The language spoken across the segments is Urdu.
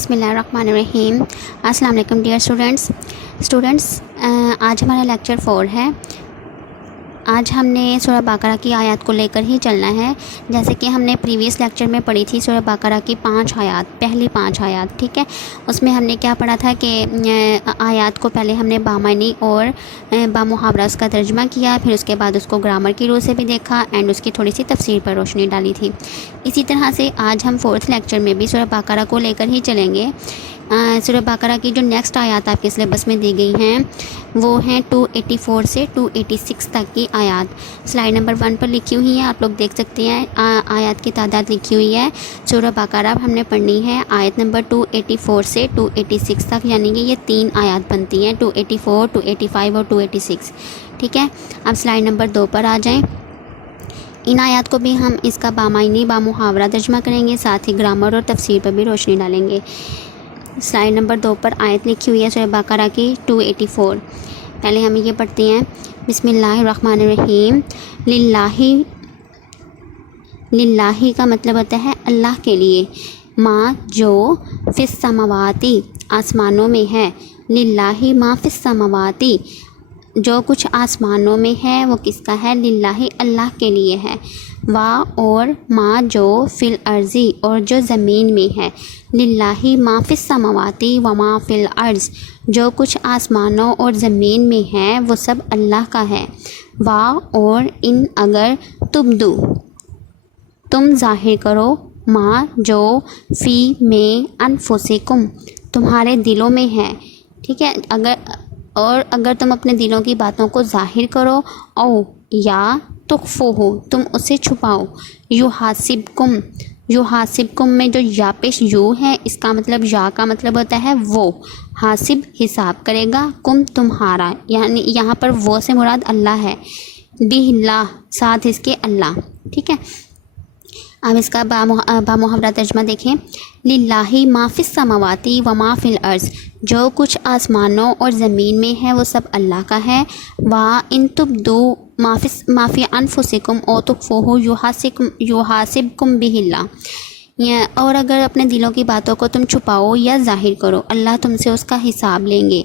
بسم اللہ الرحمن الرحیم۔ السلام علیکم ڈیئر اسٹوڈنٹس، آج ہمارا لیکچر 4 ہے۔ آج ہم نے سورہ بقرہ کی آیات کو لے کر ہی چلنا ہے، جیسے کہ ہم نے پریویس لیکچر میں پڑھی تھی سورہ بقرہ کی 5 آیات، پہلی 5 آیات، ٹھیک ہے۔ اس میں ہم نے کیا پڑھا تھا کہ آیات کو پہلے ہم نے بامعنی اور بامحاورہ اس کا ترجمہ کیا، پھر اس کے بعد اس کو گرامر کی روح سے بھی دیکھا اینڈ اس کی تھوڑی سی تفسیر پر روشنی ڈالی تھی۔ اسی طرح سے آج ہم 4تھ لیکچر میں بھی سورہ بقرہ کو لے کر ہی چلیں گے۔ سورہ بقرہ کی جو نیکسٹ آیات آپ کے سلیبس میں دی گئی ہیں وہ ہیں 284 سے 286 تک کی آیات۔ سلائیڈ نمبر 1 پر لکھی ہوئی ہیں، آپ لوگ دیکھ سکتے ہیں آیات کی تعداد لکھی ہوئی ہے۔ سورہ بقرہ ہم نے پڑھنی ہے آیت نمبر 284 سے 286 تک، یعنی کہ یہ 3 آیات بنتی ہیں، 284، 285 اور 286، ٹھیک ہے۔ اب سلائیڈ نمبر 2 پر آ جائیں۔ ان آیات کو بھی ہم اس کا بامعنی بامحاورہ ترجمہ کریں گے، ساتھ ہی گرامر اور تفسیر پر بھی روشنی ڈالیں گے۔ سلائیڈ نمبر 2 پر آیت لکھی ہوئی ہے سورہ بقرہ کی 284۔ پہلے ہم یہ پڑھتے ہیں، بسم اللہ الرحمن الرحیم۔ للہ کا مطلب ہوتا ہے اللہ کے لیے، ما جو فی السماواتی آسمانوں میں ہے، للہ ما فی السماواتی جو کچھ آسمانوں میں ہے وہ کس کا ہے؟ للہ اللہ کے لیے ہے۔ وا اور ما جو فی الارضی اور جو زمین میں ہے، للہ ما فی السماواتی و ما فی الارض جو کچھ آسمانوں اور زمین میں ہے وہ سب اللہ کا ہے۔ وا اور ان اگر تبدو تم ظاہر کرو، ما جو فی میں انفسکم تمہارے دلوں میں ہے، ٹھیک ہے۔ اگر تم اپنے دلوں کی باتوں کو ظاہر کرو، او یا تخفوہ تم اسے چھپاؤ، یحاسبکم میں جو یا پیش یو ہے، اس کا مطلب یا کا مطلب ہوتا ہے وہ، حاسب حساب کرے گا، کم تمہارا، یعنی یہاں پر وہ سے مراد اللہ ہے، بہ اللہ ساتھ اس کے اللہ، ٹھیک ہے۔ اب اس کا بامحاورہ ترجمہ دیکھیں، للہ ما فی السماواتی و ما فی الارض جو کچھ آسمانوں اور زمین میں ہے وہ سب اللہ کا ہے۔ وا ان تبدو ما فی انفسکم او تخفوہ یحاسبکم بہ اللہ اور اگر اپنے دلوں کی باتوں کو تم چھپاؤ یا ظاہر کرو، اللہ تم سے اس کا حساب لیں گے۔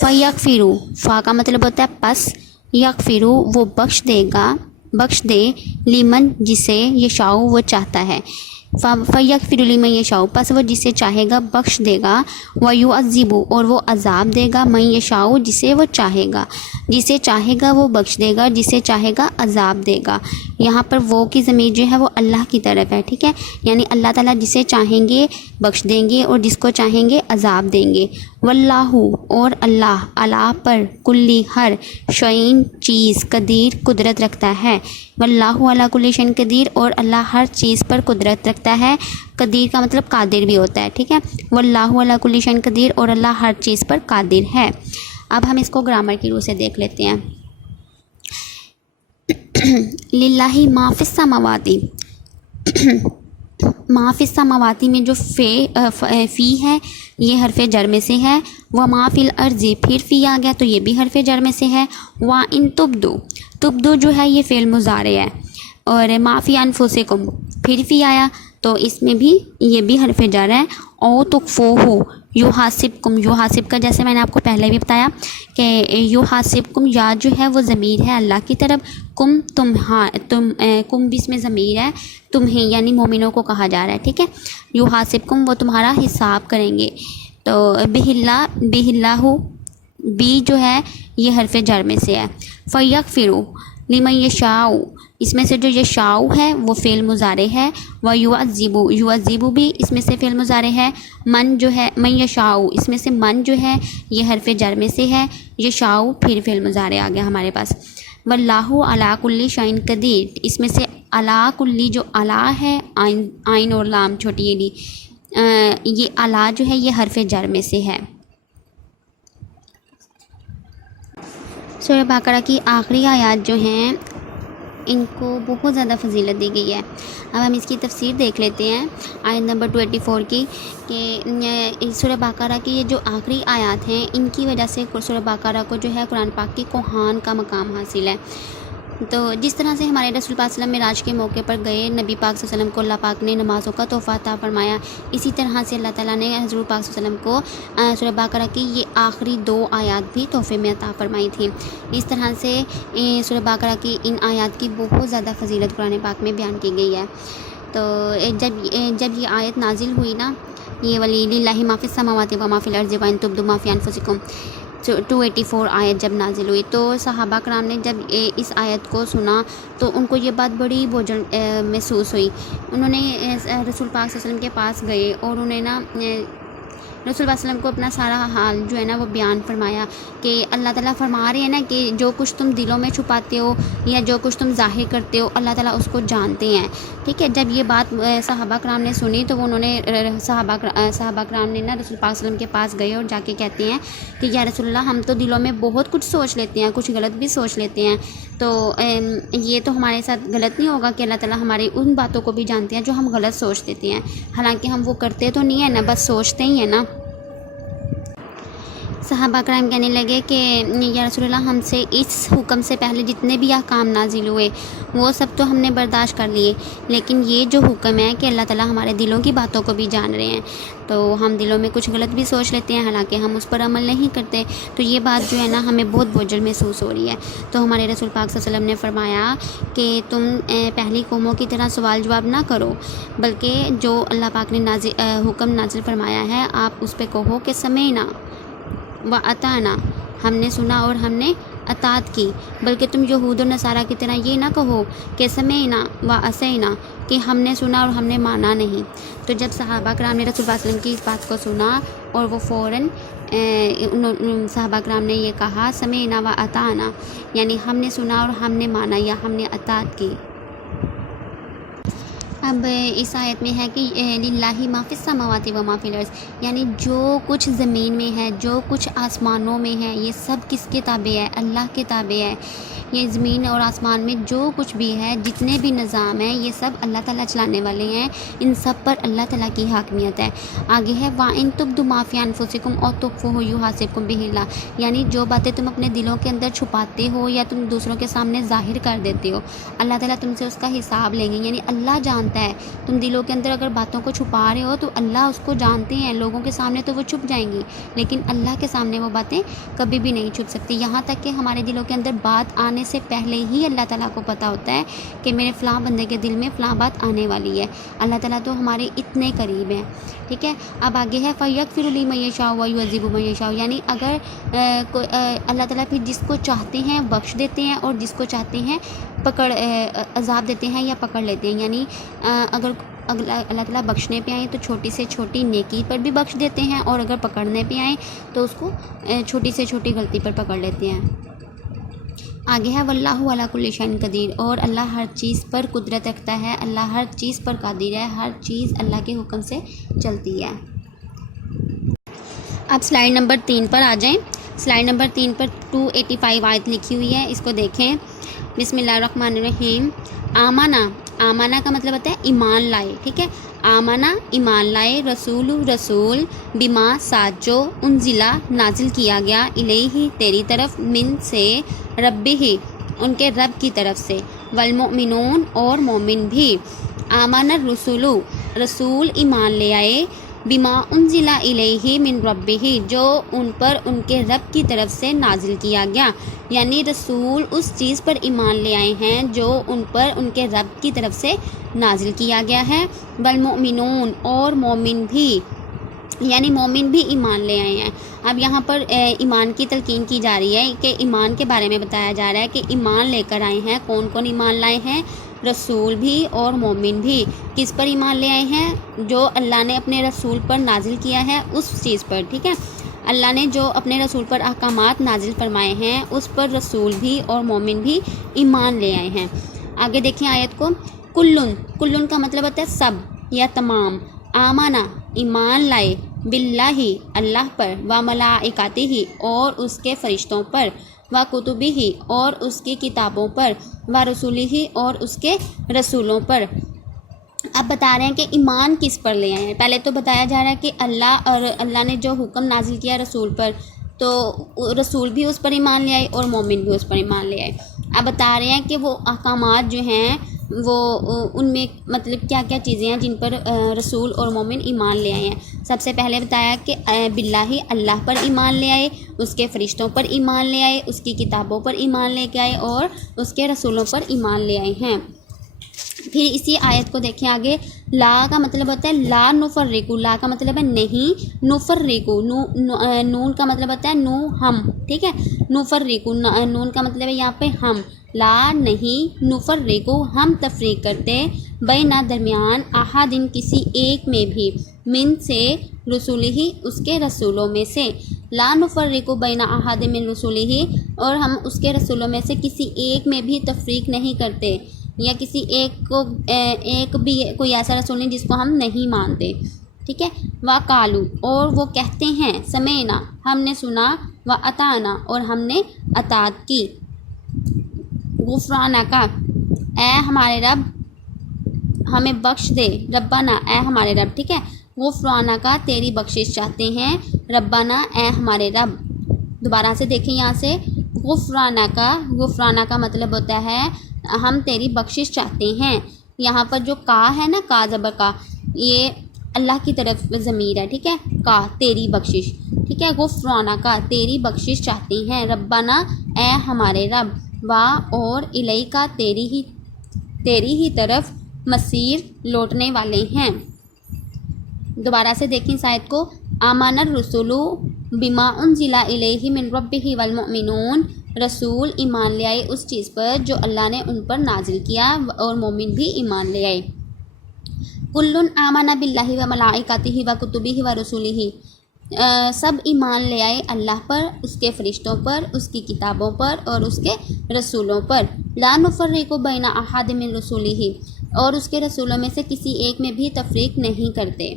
فیغفروا فا کا مطلب ہوتا ہے پس، یغفروا وہ بخش بخش دے، لیمن جسے یشاء وہ چاہتا ہے، فیغفر لمن یشاء پس وہ جسے چاہے گا بخش دے گا، ویعذب اور وہ عذاب دے گا، من یشاء جسے وہ چاہے گا، جسے چاہے گا وہ بخش دے گا، جسے چاہے گا عذاب دے گا۔ یہاں پر وہ کی ضمیر جو ہے وہ اللہ کی طرف ہے، ٹھیک ہے، یعنی اللہ تعالیٰ جسے چاہیں گے بخش دیں گے اور جس کو چاہیں گے عذاب دیں گے۔ واللہ اور اللہ علی پر کلی ہر شعین چیز قدیر قدرت رکھتا ہے، واللہ علی کل شیء قدیر اور اللہ ہر چیز پر قدرت رکھتا ہے۔ قدیر کا مطلب قادر بھی ہوتا ہے، ٹھیک ہے۔ واللہ علی کل شیء قدیر اور اللہ ہر چیز پر قادر ہے۔ اب ہم اس کو گرامر کی روح سے دیکھ لیتے ہیں۔ للہ ما فی السماواتی ما فی السماواتی میں جو فی ہے یہ حرف جر میں سے ہے، و ما فی الارض پھر فی آ گیا تو یہ بھی حرف جر میں سے ہے، وا ان تبدو جو ہے یہ فعل مضارع ہے، اور ما فی انفسکم پھر فی آیا تو اس میں بھی یہ بھی حرف جر ہے، او تخفوہ یحاسب کا جیسے میں نے آپ کو پہلے بھی بتایا کہ یحاسبکم یا جو ہے وہ ضمیر ہے اللہ کی طرف، کم بھی اس میں ضمیر ہے، تمہیں یعنی مومنوں کو کہا جا رہا ہے، ٹھیک ہے۔ یحاسبکم وہ تمہارا حساب کریں گے، تو بہ اللہ بی جو ہے یہ حرف جر میں سے ہے۔ فیغفروا لمن یشاء اس میں سے جو یشاء ہے وہ فعل مضارع ہے، یعذب بھی اس میں سے فعل مضارع ہے، من جو ہے من یشاء اس میں سے من جو ہے یہ حرف جر میں سے ہے، یشاء پھر فعل مضارع آ گیا ہمارے پاس۔ واللہ علی کل شیء قدیر اس میں سے علی کلی جو علی ہے عین اور لام چھوٹی علی، یہ علی جو ہے یہ حرف جر میں سے ہے۔ سورہ بقرہ کی آخری آیات جو ہیں ان کو بہت زیادہ فضیلت دی گئی ہے۔ اب ہم اس کی تفسیر دیکھ لیتے ہیں آیت نمبر 284 کی، کہ سورہ بقرہ کی یہ جو آخری آیات ہیں ان کی وجہ سے سورہ بقرہ کو جو ہے قرآن پاک کی کوہان کا مقام حاصل ہے۔ تو جس طرح سے ہمارے رسول پاک صلی اللہ علیہ وسلم معراج کے موقع پر گئے، نبی پاک صلی اللہ علیہ وسلم کو اللہ پاک نے نمازوں کا تحفہ عطا فرمایا، اسی طرح سے اللہ تعالیٰ نے حضور پاک صلی اللہ علیہ وسلم کو سورہ بقرہ کی یہ آخری 2 آیات بھی تحفے میں عطا فرمائی تھیں۔ اس طرح سے سورہ بقرہ کی ان آیات کی بہت زیادہ فضیلت قرآن پاک میں بیان کی گئی ہے۔ تو جب یہ آیت نازل ہوئی نا، یہ ولی للہ ما فی السماوات و ما فی الارض وان تبدوا ما فی انفسکم 284 آیت جب نازل ہوئی، تو صحابہ کرام نے جب اس آیت کو سنا تو ان کو یہ بات بڑی بوجھل محسوس ہوئی۔ انہوں نے رسول پاک صلی اللہ علیہ وسلم کے پاس گئے اور انہیں نا رسول اللہ علیہ وسلم کو اپنا سارا حال جو ہے نا وہ بیان فرمایا کہ اللہ تعالیٰ فرما رہے ہیں نا کہ جو کچھ تم دلوں میں چھپاتے ہو یا جو کچھ تم ظاہر کرتے ہو اللہ تعالیٰ اس کو جانتے ہیں، ٹھیک ہے۔ جب یہ بات صحابہ کرام نے سنی تو انہوں نے صحابہ کرام نے نا رسول پاک صلی اللہ علیہ وسلم کے پاس گئے اور جا کے کہتے ہیں کہ یا رسول اللہ، ہم تو دلوں میں بہت کچھ سوچ لیتے ہیں، کچھ غلط بھی سوچ لیتے ہیں، تو یہ تو ہمارے ساتھ غلط نہیں ہوگا کہ اللہ تعالیٰ ہماری ان باتوں کو بھی جانتے ہیں جو ہم غلط سوچ دیتے ہیں، حالانکہ ہم وہ کرتے تو نہیں ہیں نا، بس سوچتے ہی ہیں نا۔ صحابہ کرام کہنے لگے کہ یا رسول اللہ، ہم سے اس حکم سے پہلے جتنے بھی احکام نازل ہوئے وہ سب تو ہم نے برداشت کر لیے، لیکن یہ جو حکم ہے کہ اللہ تعالیٰ ہمارے دلوں کی باتوں کو بھی جان رہے ہیں، تو ہم دلوں میں کچھ غلط بھی سوچ لیتے ہیں، حالانکہ ہم اس پر عمل نہیں کرتے، تو یہ بات جو ہے نا ہمیں بہت بوجھل محسوس ہو رہی ہے۔ تو ہمارے رسول پاک صلی اللہ علیہ وسلم نے فرمایا کہ تم پہلی قوموں کی طرح سوال جواب نہ کرو، بلکہ جو اللہ پاک نے حکم نازل فرمایا ہے آپ اس پہ کہو کہ سمعنا و اطعنا، ہم نے سنا اور ہم نے اطاعت کی، بلکہ تم یہود و نصارہ کی طرح یہ نہ کہو کہ سمعنا و عصینا، کہ ہم نے سنا اور ہم نے مانا نہیں۔ تو جب صحابہ کرام نے رسول اللہ علیہ وسلم کی اس بات کو سنا اور وہ فوراً صحابہ کرام نے یہ کہا سمعنا و اطعنا، یعنی ہم نے سنا اور ہم نے مانا یا ہم نے اطاعت کی۔ اب اس آیت میں ہے کہ للہ ما فی السماوات و ما فی الارض، یعنی جو کچھ زمین میں ہے، جو کچھ آسمانوں میں ہے، یہ سب کس کے تابع ہے؟ اللہ کے تابع ہے۔ یہ زمین اور آسمان میں جو کچھ بھی ہے، جتنے بھی نظام ہیں، یہ سب اللہ تعالیٰ چلانے والے ہیں، ان سب پر اللہ تعالیٰ کی حاکمیت ہے۔ آگے ہے وَإِن تُبْدُوا مَا فِي أَنفُسِكُمْ أَوْ تُخْفُوهُ يُحَاسِبْكُم بِهِ اللَّهُ، یعنی جو باتیں تم اپنے دلوں کے اندر چھپاتے ہو یا تم دوسروں کے سامنے ظاہر کر دیتے ہو، اللہ تعالیٰ تم سے اس کا حساب لیں گے، یعنی اللہ جانتا ہے۔ تم دلوں کے اندر اگر باتوں کو چھپا رہے ہو تو اللہ اس کو جانتے ہیں، لوگوں کے سامنے تو وہ چھپ جائیں گی، لیکن اللہ کے سامنے وہ باتیں کبھی بھی نہیں چھپ سکتی، یہاں تک کہ ہمارے دلوں کے اندر بات آنے سے پہلے ہی اللہ تعالیٰ کو پتہ ہوتا ہے کہ میرے فلاں بندے کے دل میں فلاں بات آنے والی ہے۔ اللہ تعالیٰ تو ہمارے اتنے قریب ہیں، ٹھیک ہے۔ اب آگے ہے فَيَغْفِرُ لِمَن يَشَاءُ وَيُعَذِّبُ مَن يَشَاءُ، یعنی اگر اللہ تعالیٰ پھر جس کو چاہتے ہیں بخش دیتے ہیں اور جس کو چاہتے ہیں عذاب دیتے ہیں یا پکڑ لیتے ہیں، یعنی اگر اللہ تعالیٰ بخشنے پہ آئیں تو چھوٹی سے چھوٹی نیکی پر بھی بخش دیتے ہیں، اور اگر پکڑنے پہ آئیں تو اس کو چھوٹی سے چھوٹی غلطی پر پکڑ لیتے ہیں۔ آگے ہے واللہ علی کل شیء قدیر، اور اللہ ہر چیز پر قدرت رکھتا ہے، اللہ ہر چیز پر قادر ہے، ہر چیز اللہ کے حکم سے چلتی ہے۔ اب سلائیڈ نمبر 3 پر آ جائیں۔ سلائیڈ نمبر 3 پر 285 آیت لکھی ہوئی ہے، اس کو دیکھیں۔ بسم اللہ الرحمن الرحیم۔ آمانہ کا مطلب ہوتا ہے ایمان لائے، ٹھیک ہے۔ آمانہ ایمان لائے، رسول بما ساتھ جو انزلہ نازل کیا گیا، الیہ تیری طرف، من سے، ربہ ان کے رب کی طرف سے، والمؤمنون اور مومن بھی۔ آمن الرسول رسول ایمان لے آئے، بما انزل الیہ من ربہ جو ان پر ان کے رب کی طرف سے نازل کیا گیا، یعنی رسول اس چیز پر ایمان لے آئے ہیں جو ان پر ان کے رب کی طرف سے نازل کیا گیا ہے، والمؤمنون اور مومن بھی، یعنی مومن بھی ایمان لے آئے ہیں۔ اب یہاں پر ایمان کی تلقین کی جا رہی ہے کہ ایمان کے بارے میں بتایا جا رہا ہے کہ ایمان لے کر آئے ہیں، کون کون ایمان لائے ہیں؟ رسول بھی اور مومن بھی۔ کس پر ایمان لے آئے ہیں؟ جو اللہ نے اپنے رسول پر نازل کیا ہے اس چیز پر، ٹھیک ہے۔ اللہ نے جو اپنے رسول پر احکامات نازل فرمائے ہیں اس پر رسول بھی اور مومن بھی ایمان لے آئے ہیں۔ آگے دیکھیں آیت کو۔ کلن کا مطلب ہوتا ہے سب یا تمام۔ آمانہ ایمان لائے، باللہ اللہ پر، و ملائکتہ اور اس کے فرشتوں پر، و کتبہ اور اس کی کتابوں پر، و رسولہ اور اس کے رسولوں پر۔ اب بتا رہے ہیں کہ ایمان کس پر لے آئے ہیں۔ پہلے تو بتایا جا رہا ہے کہ اللہ نے جو حکم نازل کیا رسول پر، تو رسول بھی اس پر ایمان لے آئے اور مومن بھی اس پر ایمان لے آئے۔ اب بتا رہے ہیں کہ وہ احکامات جو ہیں وہ ان میں مطلب کیا کیا چیزیں ہیں جن پر رسول اور مومن ایمان لے آئے ہیں۔ سب سے پہلے بتایا کہ باللہ اللہ پر ایمان لے آئے، اس کے فرشتوں پر ایمان لے آئے، اس کی کتابوں پر ایمان لے کے آئے اور اس کے رسولوں پر ایمان لے آئے ہیں۔ پھر اسی آیت کو دیکھیں آگے، لا کا مطلب ہوتا ہے لا نفرقو، لا کا مطلب ہے نہیں، نفرقو نون کا مطلب ہوتا ہے نو ہم، ٹھیک ہے، نفرقو نون کا مطلب ہے یہاں پہ ہم، لا نہیں، نفرقو ہم تفریق کرتے، بینا درمیان، احدن کسی ایک میں بھی، من سے رسول ہی اس کے رسولوں میں سے، لا نفرقو بینا احد من رسول ہی، اور ہم اس کے رسولوں میں سے کسی ایک میں بھی تفریق نہیں کرتے، یا کسی ایک بھی کوئی ایسا رسول نہیں جس کو ہم نہیں مانتے، ٹھیک ہے۔ وَقَالُوا اور وہ کہتے ہیں، سمعنا ہم نے سنا، وَأَطَعْنَا اور ہم نے اطاعت کی، غفرانک اے ہمارے رب ہمیں بخش دے، ربنا اے ہمارے رب، ٹھیک ہے، غفرانک تیری بخشش چاہتے ہیں، ربنا اے ہمارے رب۔ دوبارہ سے دیکھیں یہاں سے، غفرانک کا مطلب ہوتا ہے ہم تیری بخشش چاہتے ہیں۔ یہاں پر جو کا ہے نا، کا زبر کا، یہ اللہ کی طرف ضمیر ہے، ٹھیک ہے، کا تیری بخشش، ٹھیک ہے، غفرانک تیری بخشش چاہتے ہیں، ربنا اے ہمارے رب، وا اور الیکا تیری ہی طرف مصیر لوٹنے والے ہیں۔ دوبارہ سے دیکھیں اس آیت کو، آمن الرسول بما انزل الیہ من ربہ والمؤمنون، رسول ایمان لے آئے اس چیز پر جو اللہ نے ان پر نازل کیا اور مومن بھی ایمان لے آئے۔ کل آمن باللہ وملائکتہ وکتبہ ورسلہ، سب ایمان لے آئے اللہ پر، اس کے فرشتوں پر، اس کی کتابوں پر اور اس کے رسولوں پر، لا نفرق بین احد من رسلہ، اور اس کے رسولوں میں سے کسی ایک میں بھی تفریق نہیں کرتے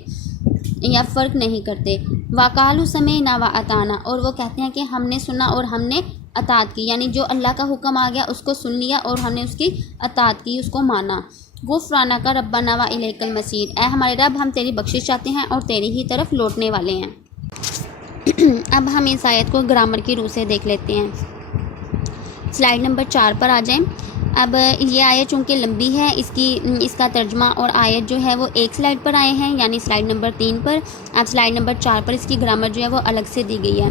یا فرق نہیں کرتے۔ وَقَالُوا سَمِعْنَا وَأَطَعْنَا اور وہ کہتے ہیں کہ ہم نے سنا اور ہم نے اطاعت کی، یعنی جو اللہ کا حکم آ گیا اس کو سن لیا اور ہم نے اس کی اطاعت کی، اس کو مانا۔ غفرانک ربنا وإلیک المصیر، اے ہمارے رب ہم تیری بخشش چاہتے ہیں اور تیری ہی طرف لوٹنے والے ہیں۔ اب ہم اس آیت کو گرامر کی روح سے دیکھ لیتے ہیں۔ سلائیڈ نمبر 4 پر آ جائیں۔ اب یہ آیت چونکہ لمبی ہے، اس کا ترجمہ اور آیت جو ہے وہ ایک سلائیڈ پر آئے ہیں، یعنی سلائیڈ نمبر 3 پر۔ اب سلائیڈ نمبر 4 پر اس کی گرامر جو ہے وہ الگ سے دی گئی ہے۔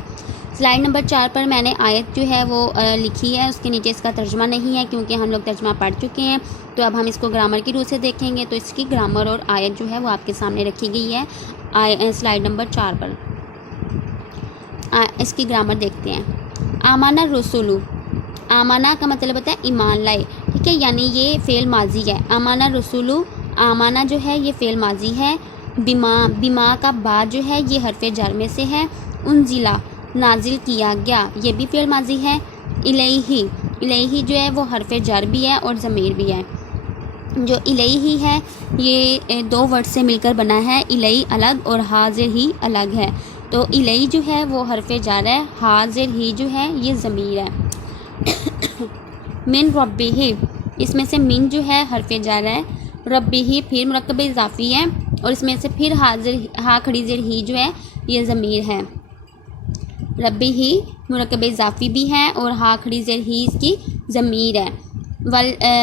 سلائیڈ نمبر 4 پر میں نے آیت جو ہے وہ لکھی ہے، اس کے نیچے اس کا ترجمہ نہیں ہے کیونکہ ہم لوگ ترجمہ پڑھ چکے ہیں، تو اب ہم اس کو گرامر کی روح سے دیکھیں گے۔ تو اس کی گرامر اور آیت جو ہے وہ آپ کے سامنے رکھی گئی ہے سلائیڈ نمبر 4 پر۔ اس کی گرامر دیکھتے ہیں۔ آمن الرسول، آمانہ کا مطلب ہوتا ہے ایمان لائے، ٹھیک ہے، یعنی یہ فعل ماضی ہے۔ آمن الرسول، آمانہ جو ہے یہ فعل ماضی ہے۔ بما کا با جو ہے یہ حرف جر میں سے ہے۔ انزلہ نازل کیا گیا، یہ بھی فعل ماضی ہے۔ الیہ جو ہے وہ حرف جر بھی ہے اور ضمیر بھی ہے۔ جو الیہ ہے یہ 2 ورڈ سے مل کر بنا ہے، الی الگ اور حاضر ہی الگ ہے، تو الی جو ہے وہ حرف جر ہے، حاضر ہی جو ہے یہ ضمیر ہے۔ من ربہ، اس میں سے من جو ہے حرف جر ہے، ربہ پھر مرکب اضافی ہے، اور اس میں سے پھر ہا کھڑی زیر ہی جو ہے یہ ضمیر ہے۔ ربہ ہی مرکب اضافی بھی ہے اور ہا کھڑی زیر ہی اس کی ضمیر ہے۔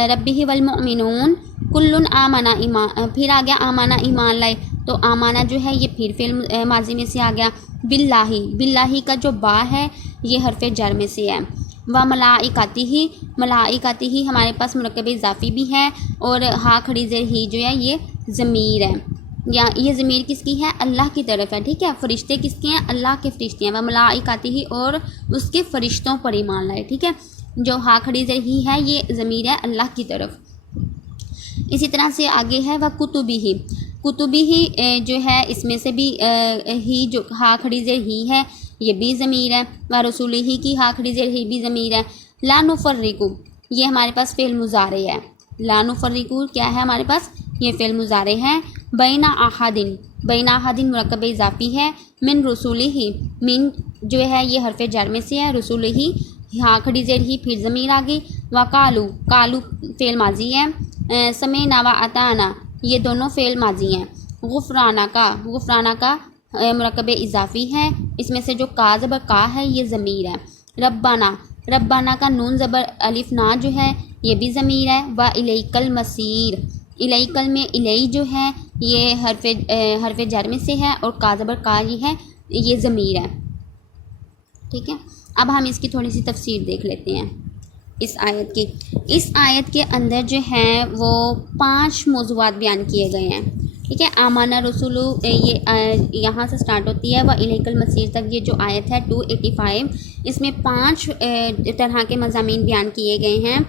ربہ والمؤمنون کل آمنا ایمان، پھر آ گیا آمنا ایمان لائے، تو آمانہ جو ہے یہ پھر فعل ماضی میں سے آ گیا۔ باللہ کا جو با ہے یہ حرف جر میں سے ہے۔ وملائکتہ، ملائکتہ ہمارے پاس مرکب اضافی بھی ہے اور ہا کھڑی زیر ہی جو ہے یہ ضمیر ہے، یا یہ ضمیر کس کی ہے؟ اللہ کی طرف ہے، ٹھیک ہے۔ فرشتے کس کے ہیں؟ اللہ کے فرشتے ہیں۔ وملائکتہ اور اس کے فرشتوں پر ایمان لائے، ٹھیک ہے۔ جو ہا کھڑی زیر ہی ہے یہ ضمیر ہے اللہ کی طرف۔ اسی طرح سے آگے ہے وکتبہ، کتبہ جو ہے اس میں سے بھی ہی جو ہا کھڑی زیر ہی ہے یہ بھی ضمیر ہے، ورسولہ ہی کی ہا کھڑی زیر ہی بھی ضمیر ہے۔ لا نفرق، یہ ہمارے پاس فعل مضارع ہے۔ لا نفرق کیا ہے ہمارے پاس؟ یہ فعل مضارع ہے۔ بین احد مرکب اضافی ہے۔ من رسولہ، من جو ہے یہ حرف جر میں سے ہے، رسولہ ہا کھڑی زیر ہی پھر ضمیر آ گئی۔ وقالو فعل ماضی ہے۔ سمعنا واطعنا یہ دونوں فعل ماضی ہیں۔ غفرانہ کا مرکب اضافی ہے، اس میں سے جو کا زبر کا ہے یہ ضمیر ہے۔ ربنا کا نون زبر الف نا جو ہے یہ بھی ضمیر ہے، و الیک المصیر، الیکل میں الی جو ہے یہ حرف جر میں سے ہے، اور کا زبر کا ہی ہے، یہ ضمیر ہے، ٹھیک ہے۔ اب ہم اس کی تھوڑی سی تفسیر دیکھ لیتے ہیں اس آیت کی۔ اس آیت کے اندر جو ہے وہ 5 موضوعات بیان کیے گئے ہیں، ٹھیک ہے۔ آمانہ رسول یہ یہاں سے سٹارٹ ہوتی ہے، و الیک المصیر تک یہ جو آیت ہے 285، اس میں 5 طرح کے مضامین بیان کیے گئے ہیں۔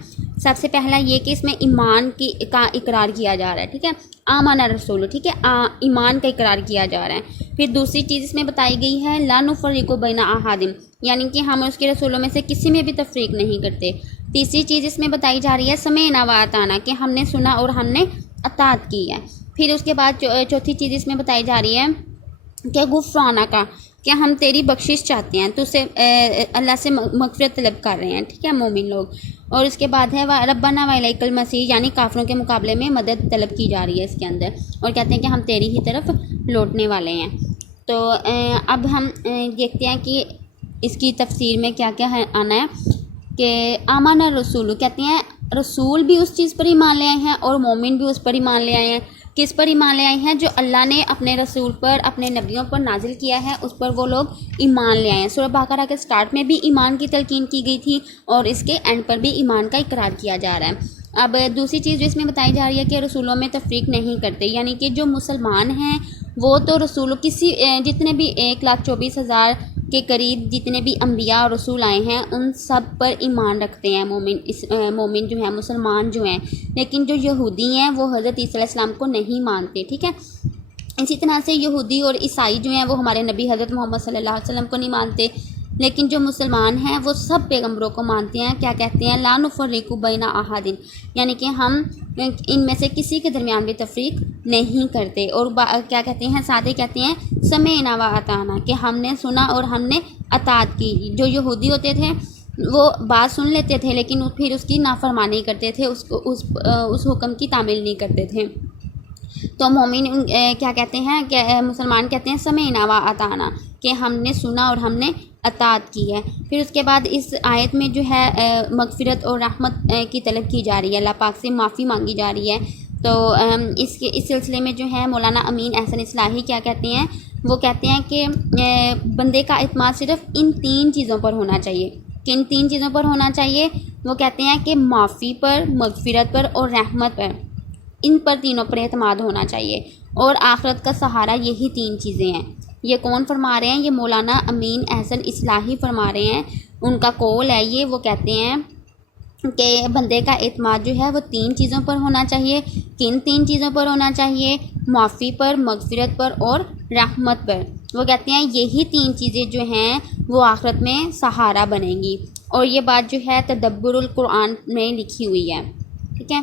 سب سے پہلا یہ کہ اس میں ایمان کا اقرار کیا جا رہا ہے، ٹھیک ہے، آمانہ رسول، ٹھیک ہے، ایمان کا اقرار کیا جا رہا ہے۔ پھر دوسری چیز اس میں بتائی گئی ہے لا نفرق بین احد، یعنی کہ ہم اس کے رسولوں میں سے کسی میں بھی تفریق نہیں کرتے۔ تیسری چیز اس میں بتائی جا رہی ہے سمعنا و اطعنا، کہ ہم نے سنا اور ہم نے اطاعت کی ہے۔ پھر اس کے بعد چوتھی چیز اس میں بتائی جا رہی ہے کہ غفرانہ کا، کہ ہم تیری بخشش چاہتے ہیں، تو سے اللہ سے مغفرت طلب کر رہے ہیں، ٹھیک ہے، مومن لوگ۔ اور اس کے بعد ہے ربنا و الیک المصیر، یعنی کافروں کے مقابلے میں مدد طلب کی جا رہی ہے اس کے اندر، اور کہتے ہیں کہ ہم تیری ہی طرف لوٹنے والے ہیں۔ تو اب ہم دیکھتے ہیں کہ اس کی تفسیر میں کیا کیا آنا ہے، کہ آمانہ رسول کہتے ہیں رسول بھی اس چیز پر ایمان لے آئے ہیں اور مومن بھی اس پر ایمان لے آئے ہیں۔ کس پر ایمان لے آئے ہیں؟ جو اللہ نے اپنے رسول پر، اپنے نبیوں پر نازل کیا ہے اس پر وہ لوگ ایمان لے آئے ہیں۔ سورہ بقرہ کے سٹارٹ میں بھی ایمان کی تلقین کی گئی تھی، اور اس کے اینڈ پر بھی ایمان کا اقرار کیا جا رہا ہے۔ اب دوسری چیز جو اس میں بتائی جا رہی ہے کہ رسولوں میں تفریق نہیں کرتے، یعنی کہ جو مسلمان ہیں وہ تو رسولوں جتنے بھی 1,24,000 کے قریب جتنے بھی انبیاء اور رسول آئے ہیں ان سب پر ایمان رکھتے ہیں مومن جو ہیں، مسلمان جو ہیں، لیکن جو یہودی ہیں وہ حضرت عیسیٰ علیہ السلام کو نہیں مانتے، ٹھیک ہے۔ اسی طرح سے یہودی اور عیسائی جو ہیں وہ ہمارے نبی حضرت محمد صلی اللہ علیہ وسلم کو نہیں مانتے، لیکن جو مسلمان ہیں وہ سب پیغمبروں کو مانتے ہیں۔ کیا کہتے ہیں؟ لا نفرق بین احد، یعنی کہ ہم ان میں سے کسی کے درمیان بھی تفریق نہیں کرتے۔ اور کیا کہتے ہیں؟ ساتھ ہی کہتے ہیں سمعنا و اطعنا، کہ ہم نے سنا اور ہم نے اطاعت کی۔ جو یہودی ہوتے تھے وہ بات سن لیتے تھے لیکن پھر اس کی نافرمانی کرتے تھے، اس حکم کی تعمیل نہیں کرتے تھے۔ تو مومن کیا کہتے ہیں کہ مسلمان کہتے ہیں سمعنا و اطعنا، کہ ہم نے سنا اور ہم نے اطاعت کی ہے۔ پھر اس کے بعد اس آیت میں جو ہے مغفرت اور رحمت کی طلب کی جا رہی ہے، اللہ پاک سے معافی مانگی جا رہی ہے۔ تو اس سلسلے میں جو ہے مولانا امین احسن اصلاحی کیا کہتے ہیں؟ وہ کہتے ہیں کہ بندے کا اعتماد صرف ان 3 چیزوں پر ہونا چاہیے۔ کن 3 چیزوں پر ہونا چاہیے؟ وہ کہتے ہیں کہ معافی پر، مغفرت پر اور رحمت پر، ان پر تینوں پر اعتماد ہونا چاہیے، اور آخرت کا سہارا یہی 3 چیزیں ہیں۔ یہ کون فرما رہے ہیں؟ یہ مولانا امین احسن اصلاحی فرما رہے ہیں، ان کا قول ہے یہ۔ وہ کہتے ہیں کہ بندے کا اعتماد جو ہے وہ 3 چیزوں پر ہونا چاہیے۔ کن 3 چیزوں پر ہونا چاہیے؟ معافی پر، مغفرت پر اور رحمت پر۔ وہ کہتے ہیں یہی 3 چیزیں جو ہیں وہ آخرت میں سہارا بنیں گی، اور یہ بات جو ہے تدبر القرآن میں لکھی ہوئی ہے، ٹھیک ہے۔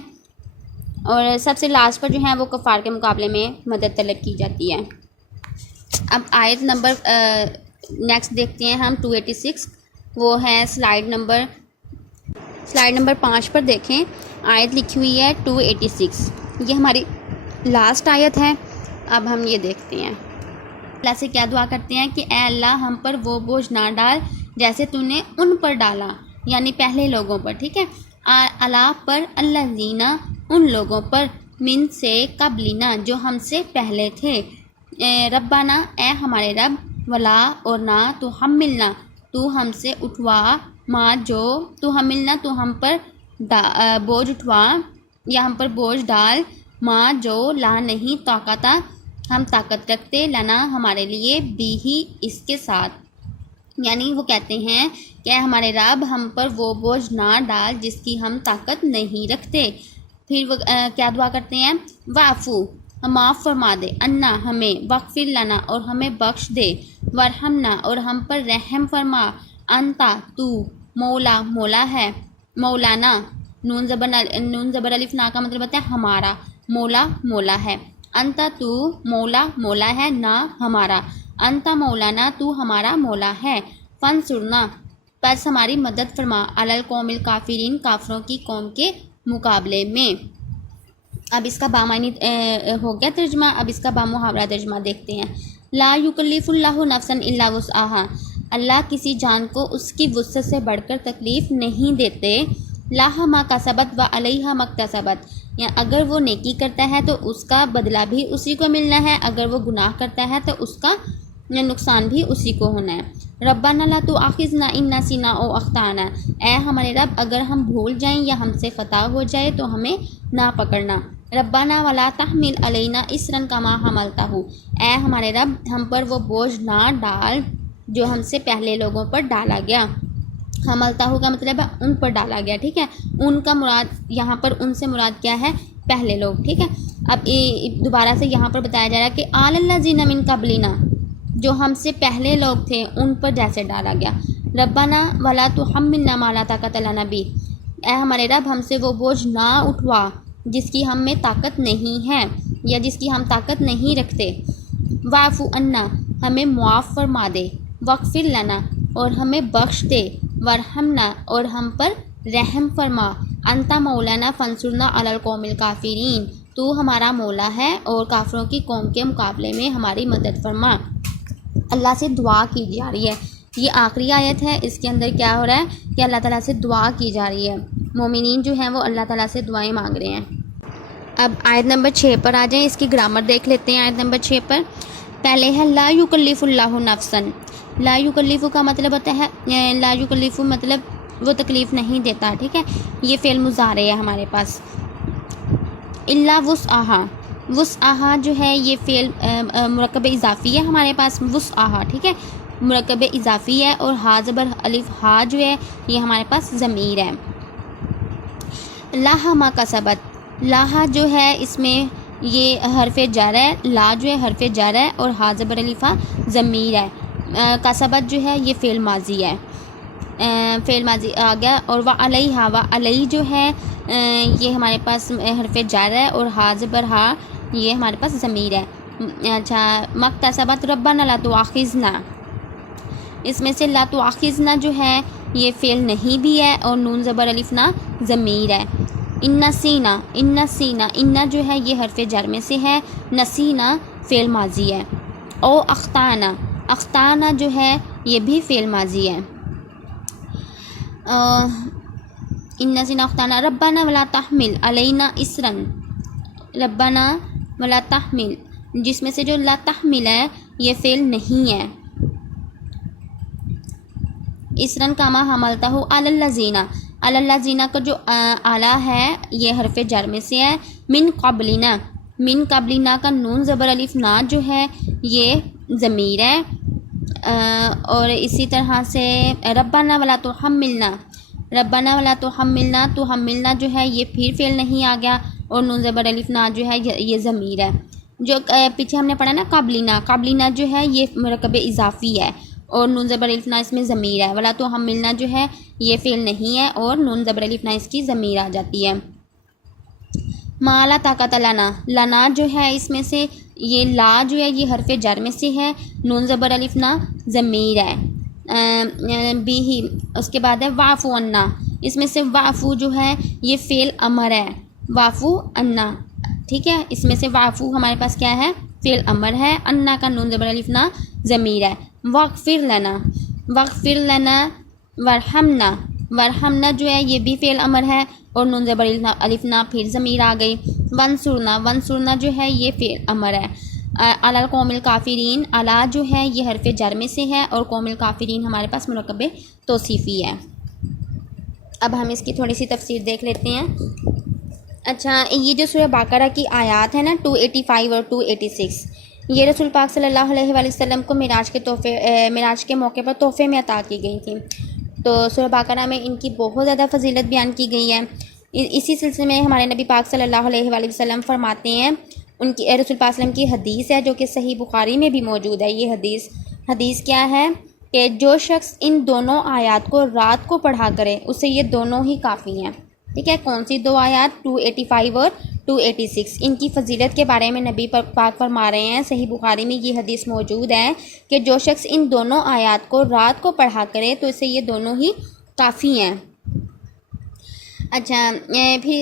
اور سب سے لاسٹ پر جو ہے وہ کفار کے مقابلے میں مدد طلب کی جاتی ہے۔ اب آیت نمبر نیکسٹ دیکھتے ہیں ہم 286، وہ ہے سلائیڈ نمبر 5 پر دیکھیں، آیت لکھی ہوئی ہے 286، یہ ہماری لاسٹ آیت ہے۔ اب ہم یہ دیکھتے ہیں اللہ سے کیا دعا کرتے ہیں کہ اے اللہ ہم پر وہ بوجھ نہ ڈال جیسے تو نے ان پر ڈالا، یعنی پہلے لوگوں پر، ٹھیک ہے، اللہ پر، اللہ زینہ ان لوگوں پر، من سے قبلنا جو ہم سے پہلے تھے، ربنا اے ہمارے رب، ولا اور نہ تو ہم ملنا تو ہم سے اٹھوا، ماں جو تو ہم ملنا تو ہم پر بوجھ اٹھوا یا ہم پر بوجھ ڈال، ماں جو لا نہیں طاقتہ ہم طاقت رکھتے، لنا ہمارے لیے بھی ہی اس کے ساتھ، یعنی وہ کہتے ہیں کہ ہمارے رب ہم پر وہ بوجھ نہ ڈال جس کی ہم طاقت نہیں رکھتے۔ پھر وہ کیا دعا کرتے ہیں؟ وعفو معاف فرما دے، انا ہمیں، وغفر لنا اور ہمیں بخش دے، ورحمنا اور ہم پر رحم فرما، انتا تو، مولا مولا ہے، مولانا نون زبر الف نا کا مطلب ہوتا ہے ہمارا، مولا مولا ہے، انتا تو مولا مولا ہے، نہ ہمارا، انتا مولانا تو ہمارا مولا ہے، فانصرنا پس ہماری مدد فرما، علی القوم الکافرین کافروں کی قوم کے مقابلے میں۔ اب اس کا بامعنی ہو گیا ترجمہ، اب اس کا بامحاورہ ترجمہ دیکھتے ہیں۔ لا یکلف اللہ نفسا الا وسعها، اللہ کسی جان کو اس کی وسعت سے بڑھ کر تکلیف نہیں دیتے. لہا ما کسبت و علیہا ما اکتسبت، یا اگر وہ نیکی کرتا ہے تو اس کا بدلہ بھی اسی کو ملنا ہے، اگر وہ گناہ کرتا ہے تو اس کا نقصان بھی اسی کو ہونا ہے. ربنا لا تؤاخذنا ان نسینا او اخطانا، اے ہمارے رب اگر ہم بھول جائیں یا ہم سے خطا ہو جائے تو ہمیں نہ پکڑنا. ربنا ولا تحمل علینا اسرا کما حملتہ، اے ہمارے رب ہم پر وہ بوجھ نہ ڈال جو ہم سے پہلے لوگوں پر ڈالا گیا. حملتہ کا مطلب ہے ان پر ڈالا گیا، ٹھیک ہے. ان کا مراد یہاں پر ان سے مراد کیا ہے؟ پہلے لوگ، ٹھیک ہے. اب دوبارہ سے یہاں پر بتایا جا رہا ہے کہ آل الذین من قبلنا، جو ہم سے پہلے لوگ تھے ان پر جیسے ڈالا گیا. ربنا ولا تحملنا ما لا طاقت لنا بہ، اے ہمارے رب ہم سے وہ بوجھ نہ اٹھوا جس کی ہم میں طاقت نہیں ہے یا جس کی ہم طاقت نہیں رکھتے. واعف عنا، ہمیں معاف فرما دے. واغفر لنا، اور ہمیں بخش دے. ورحمنا، اور ہم پر رحم فرما. انت مولانا فانصرنا علی القوم الکافرین، تو ہمارا مولا ہے اور کافروں کی قوم کے مقابلے میں ہماری مدد فرما. اللہ سے دعا کی جا رہی ہے. یہ آخری آیت ہے، اس کے اندر کیا ہو رہا ہے کہ اللہ تعالیٰ سے دعا کی جا رہی ہے. مومنین جو ہیں وہ اللہ تعالیٰ سے دعائیں مانگ رہے ہیں. اب آیت نمبر 6 پر آ جائیں، اس کی گرامر دیکھ لیتے ہیں. آیت نمبر 6 پر پہلے ہے لا یکلف اللہ نفسا. لا یکلف کا مطلب ہوتا ہے، لا یکلف مطلب وہ تکلیف نہیں دیتا، ٹھیک ہے. یہ فعل مضارع ہے ہمارے پاس. الا وسعہا، وسعہا جو ہے یہ فعل مرکب اضافی ہے ہمارے پاس. وسعہا، ٹھیک ہے، مرکب اضافی ہے. اور ہا زبر الف ہا جو ہے یہ ہمارے پاس ضمیر ہے. لاہا ما کسبت، لاہا جو ہے اس میں یہ حرف جر ہے. لا جو ہے حرف جر ہے اور ہا زبر الف ہا ضمیر ہے. کسبت جو ہے یہ فعل ماضی ہے، فعل ماضی آ گیا. اور وعلیہا، وعلی جو ہے یہ ہمارے پاس حرف جر ہے اور ہا زبر ہا یہ ہمارے پاس ضمیر ہے. اچھا، مکتسبت ربنا لا تؤاخذنا، اس میں سے لا تؤاخذنا جو ہے یہ فعل نہیں بھی ہے اور نون زبر الف نا ضمیر ہے. ان نسینا، ان نسینا، ان جو ہے یہ حرف جر میں سے ہے. نسینا فعل ماضی ہے. او اخطانا، اخطانا جو ہے یہ بھی فعل ماضی ہے. ان نسینا اخطانا. ربنا ولا تحمل علینا اسرا، ربنا ولا تحمل جس میں سے جو لا تحمل ہے یہ فعل نہیں ہے. اسرن کما حملتہ علی الذین، علی الذین کا جو اعلیٰ ہے یہ حرف جر میں سے ہے. من قبلنا، من قبلنا کا نون زبر الف نا جو ہے یہ ضمیر ہے. اور اسی طرح سے ربنا ولا تحملنا، ربنا ولا تحملنا، تحملنا جو ہے یہ پھر فعل نہیں آ گیا اور نون زبر الف نا جو ہے یہ ضمیر ہے. جو پیچھے ہم نے پڑھا نا قبلنا، قبلنا جو ہے یہ مرکب اضافی ہے اور نون زبر الف نا اس میں ضمیر ہے. ولا تحملنا جو ہے یہ فعل نہیں ہے اور نون زبر الف نا اس کی ضمیر آ جاتی ہے. ما لا طاقت لنا، لنا جو ہے اس میں سے یہ لا جو ہے یہ حرف جر میں سے ہے. نون زبر الف نا ضمیر ہے. بھی اس کے بعد ہے واعف عنا، اس میں سے واعفو جو ہے یہ فعل امر ہے. واعف عنا، ٹھیک ہے، اس میں سے واعفو ہمارے پاس کیا ہے؟ فعل امر ہے. انا کا نون زبر الف نا ضمیر ہے. واغفر لنا، واغفر لنا. ورحمنا، ورحمنا جو ہے یہ بھی فعل امر ہے اور نون زبر الف نا پھر ضمیر آ گئی. ونصرنا، ونصرنا جو ہے یہ فعل امر ہے. علی القوم الکافرین، علی جو ہے یہ حرف جر میں سے ہے اور قوم الکافرین ہمارے پاس مرکب توصیفی ہے. اب ہم اس کی تھوڑی سی تفسیر دیکھ لیتے ہیں. اچھا، یہ جو سورہ بقرہ کی آیات ہے نا 285 اور 286، یہ رسول پاک صلی اللہ علیہ وآلہ وسلم کو معراج کے موقع پر تحفے میں عطا کی گئی تھیں. تو سورہ بقرہ میں ان کی بہت زیادہ فضیلت بیان کی گئی ہے. اسی سلسلے میں ہمارے نبی پاک صلی اللہ علیہ وآلہ وسلم فرماتے ہیں، ان کی رسول پاک صلی اللہ علیہ وسلم کی حدیث ہے جو کہ صحیح بخاری میں بھی موجود ہے. یہ حدیث کیا ہے کہ جو شخص ان دونوں آیات کو رات کو پڑھا کرے اسے یہ دونوں ہی کافی ہیں. ٹھیک ہے، کون سی دو آیات؟ 285 اور 286. ان کی فضیلت کے بارے میں نبی پاک فرما رہے ہیں، صحیح بخاری میں یہ حدیث موجود ہے کہ جو شخص ان دونوں آیات کو رات کو پڑھا کرے تو اسے یہ دونوں ہی کافی ہیں. اچھا، پھر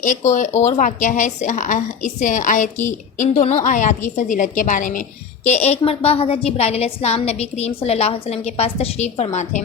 ایک اور واقعہ ہے اس آیت کی، ان دونوں آیات کی فضیلت کے بارے میں. کہ ایک مرتبہ حضرت جبرائیل علیہ السلام نبی کریم صلی اللہ علیہ وسلم کے پاس تشریف فرما تھے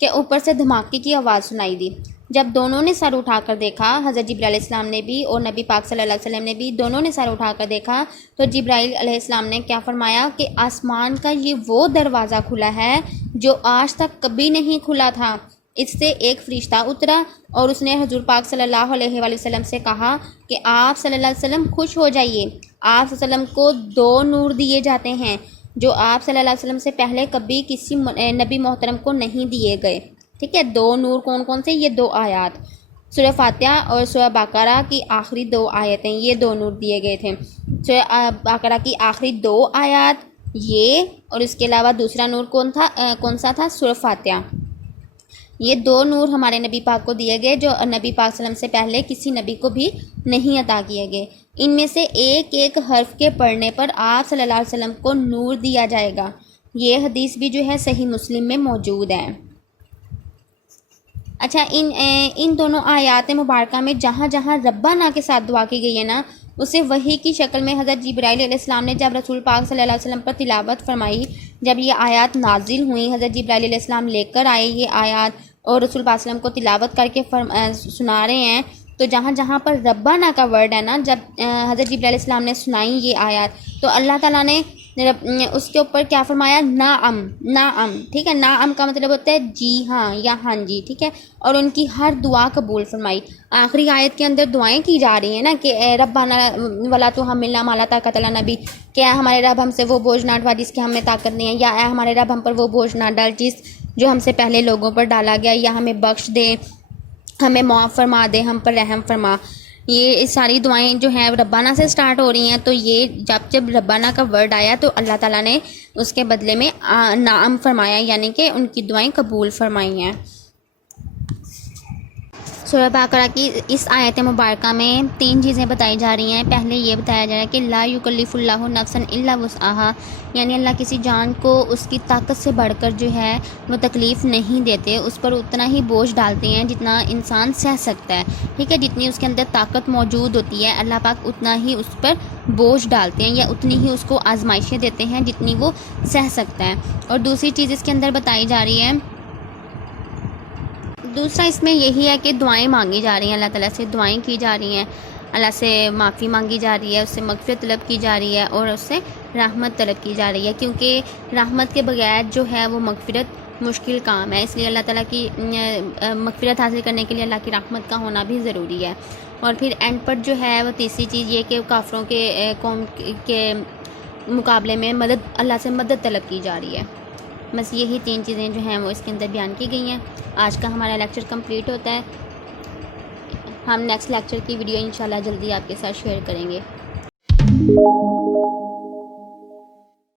کہ اوپر سے دھماکے کی آواز سنائی دی۔ جب دونوں نے سر اٹھا کر دیکھا، حضرت جبرائیل علیہ السلام نے بھی اور نبی پاک صلی اللہ علیہ وسلم نے بھی، دونوں نے سر اٹھا کر دیکھا تو جبرائیل علیہ السلام نے کیا فرمایا کہ آسمان کا یہ وہ دروازہ کھلا ہے جو آج تک کبھی نہیں کھلا تھا۔ اس سے ایک فرشتہ اترا اور اس نے حضور پاک صلی اللہ علیہ وآلہ وسلم سے کہا کہ آپ صلی اللہ علیہ وسلم خوش ہو جائیے، آپ صلی اللہ علیہ وسلم کو 2 نور دیے جاتے ہیں جو آپ صلی اللہ علیہ وسلم سے پہلے کبھی کسی نبی محترم کو نہیں دیے گئے۔ ٹھیک ہے، 2 نور کون کون سے؟ یہ 2 آیات، سورہ فاتحہ اور سورہ بقرہ کی آخری 2 آیتیں، یہ 2 نور دیے گئے تھے۔ سورہ بقرہ کی آخری 2 آیات یہ، اور اس کے علاوہ دوسرا نور کون سا تھا؟ سورہ فاتحہ۔ یہ 2 نور ہمارے نبی پاک کو دیے گئے جو نبی پاک صلی اللہ علیہ وسلم سے پہلے کسی نبی کو بھی نہیں عطا کیے گئے۔ ان میں سے ایک ایک حرف کے پڑھنے پر آپ صلی اللہ علیہ وسلم کو نور دیا جائے گا۔ یہ حدیث بھی جو ہے صحیح مسلم میں موجود ہے۔ اچھا، ان دونوں آیات مبارکہ میں جہاں جہاں ربنا کے ساتھ دعا کی گئی ہے نا، اسے وحی کی شکل میں حضرت جبرائیل علیہ السلام نے جب رسول پاک صلی اللہ علیہ وسلم پر تلاوت فرمائی، جب یہ آیات نازل ہوئیں، حضرت جبرائیل علیہ السلام لے کر آئے یہ آیات اور رسول پاک صلی اللہ علیہ وسلم کو تلاوت کر کے سنا رہے ہیں، تو جہاں جہاں پر ربنا کا ورڈ ہے نا، جب حضرت جبرائیل علیہ السلام نے سنائی یہ آیات تو اللہ تعالیٰ نے اس کے اوپر کیا فرمایا؟ نعم، نعم۔ ٹھیک ہے، نعم کا مطلب ہوتا ہے جی ہاں یا ہاں جی، ٹھیک ہے، اور ان کی ہر دعا قبول فرمائی۔ آخری آیت کے اندر دعائیں کی جا رہی ہیں نا کہ اے ربنا ولا تحملنا ما لا طاقت لنا بہ، کہ اے ہمارے رب ہم سے وہ بوجھ نہ اٹھوا جس کی ہم میں طاقت نہیں ہے، یا اے ہمارے رب ہم پر وہ بوجھ نہ ڈال جو ہم سے پہلے لوگوں پر ڈالا گیا، یا ہمیں بخش دے، ہمیں معاف فرما دے، ہم پر رحم فرما۔ یہ ساری دعائیں جو ہیں ربانہ سے سٹارٹ ہو رہی ہیں، تو یہ جب ربانہ کا ورڈ آیا تو اللہ تعالیٰ نے اس کے بدلے میں نعم فرمایا، یعنی کہ ان کی دعائیں قبول فرمائی ہیں۔ سورہ بقرہ کی اس آیت مبارکہ میں 3 چیزیں بتائی جا رہی ہیں۔ پہلے یہ بتایا جا رہا ہے کہ لا یکلف اللہ نفسا الا وسعها، یعنی اللہ کسی جان کو اس کی طاقت سے بڑھ کر جو ہے وہ تکلیف نہیں دیتے، اس پر اتنا ہی بوجھ ڈالتے ہیں جتنا انسان سہ سکتا ہے۔ ٹھیک ہے، جتنی اس کے اندر طاقت موجود ہوتی ہے اللہ پاک اتنا ہی اس پر بوجھ ڈالتے ہیں، یا اتنی ہی اس کو آزمائشیں دیتے ہیں جتنی وہ سہ سکتا ہے۔ اور دوسری چیز اس کے اندر بتائی جا رہی ہے، دوسرا اس میں یہی ہے کہ دعائیں مانگی جا رہی ہیں، اللہ تعالیٰ سے دعائیں کی جا رہی ہیں، اللہ سے معافی مانگی جا رہی ہے، اس سے مغفرت طلب کی جا رہی ہے اور اس سے رحمت طلب کی جا رہی ہے، کیونکہ رحمت کے بغیر جو ہے وہ مغفرت مشکل کام ہے، اس لیے اللہ تعالیٰ کی مغفرت حاصل کرنے کے لیے اللہ کی رحمت کا ہونا بھی ضروری ہے۔ اور پھر اینڈ پر جو ہے وہ تیسری چیز یہ کہ کافروں کے قوم کے مقابلے میں اللہ سے مدد طلب کی جا رہی ہے۔ بس یہی 3 چیزیں جو ہیں وہ اس کے اندر بیان کی گئی ہیں۔ آج کا ہمارا لیکچر کمپلیٹ ہوتا ہے، ہم نیکسٹ لیکچر کی ویڈیو انشاءاللہ جلدی آپ کے ساتھ شیئر کریں گے۔